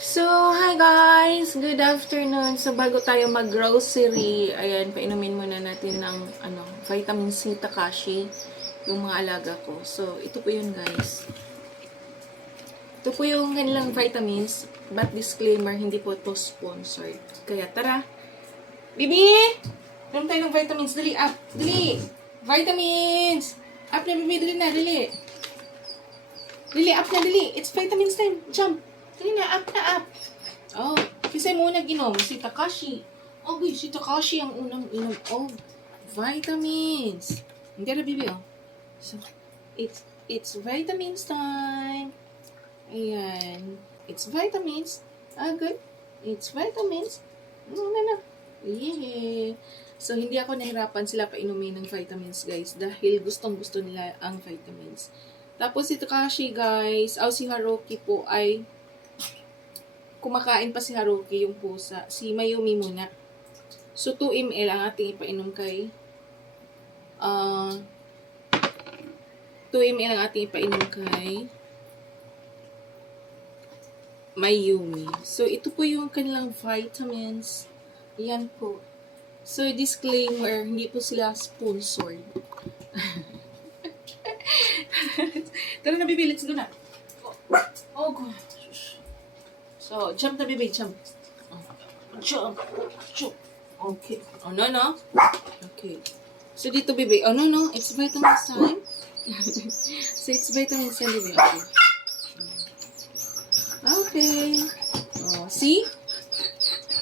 So, hi guys! Good afternoon. So, bago tayo mag-grocery, ayan, painumin muna natin ng vitamin C Takashi, yung mga alaga ko. So, ito po yun guys. Ito po yung kanilang vitamins, but disclaimer, hindi po to sponsored. Kaya tara! Bibi! Meron tayo ng vitamins. Dali, up! Dali! Vitamins! Up na, Bibi! Dali na, dali! Dali, up na, dali! It's vitamins time! Jump! Dali na, up na, up! Oh, kasi mo nag-inom, si Takashi. Oh, si Takashi ang unang inom. Oh, vitamins! Hindi na, Bibi, oh. So, it's vitamins time. Ayan. It's vitamins. Ah, good. It's vitamins. No. Yeah. So, hindi ako nahirapan sila painumin ng vitamins, guys. Dahil gustong-gusto nila ang vitamins. Tapos, si Takashi, guys, si Haruki po ay kumakain pa si Haruki, yung pusa. Si Mayumi muna. So, 2 ml ang ating ipainom kay 2 ml ang ating ipainom kay Mayumi. So, ito po yung kanilang vitamins. Yan po. So, disclaimer, hindi po sila sponsored. Tara na, Bibi. Let's go na. Oh, God. So, jump na, Bibi. Jump. Jump. Okay. Oh, no. Okay. So, dito, Bibi. Oh, no. It's vitamins time. So, it's vitamins time, Bibi. Okay. Oh, see?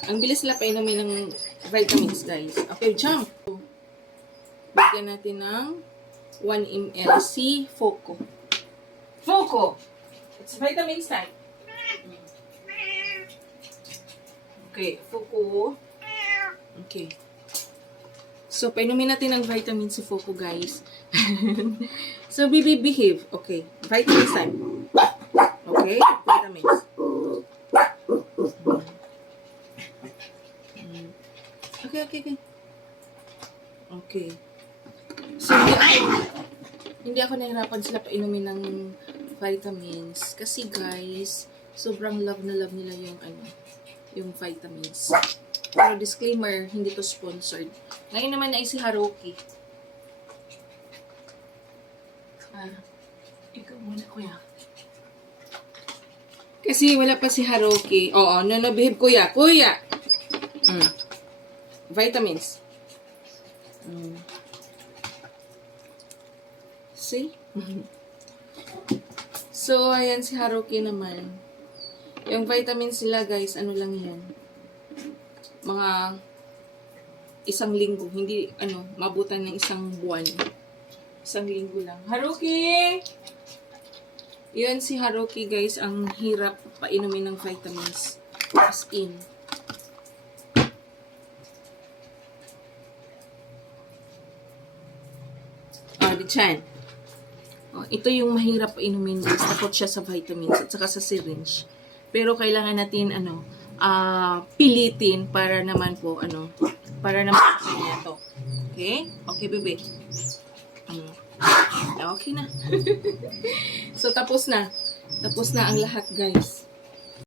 Ang bilis sila painumin ng vitamins, guys. Okay, jump. Bigyan natin ng 1 ml. Si Foco. Foco! It's vitamins time. Okay, Foco. Okay. So, painumin natin ng vitamin si Foco, guys. So, Bibi, behave. Okay. Vitamins time. Okay? Vitamins. Okay. Okay. So, hindi ako nahirapan sila painumin ng vitamins. Kasi, guys, sobrang love na love nila yung vitamins. Pero disclaimer, hindi to sponsored. Ngayon naman ay si Haruki. Ikaw muna, kuya. Kasi wala pa si Haruki. Oo, behave, kuya. Kuya! Vitamins. See? So, ayan si Haruki naman. Yung vitamins nila, guys, ano lang yan? Mga 1 linggo. Hindi, mabutan ng 1 buwan. 1 linggo lang. Haruki! Yun si Haruki, guys, ang hirap painumin ng vitamins. As in. Di chan. Ito yung mahirap painumin, guys. Takot siya sa vitamins at saka sa syringe. Pero kailangan natin, pilitin para naman po, para naman sa kanya to. Okay? Okay, bebe. Okay na. So, tapos na. Tapos na ang lahat, guys.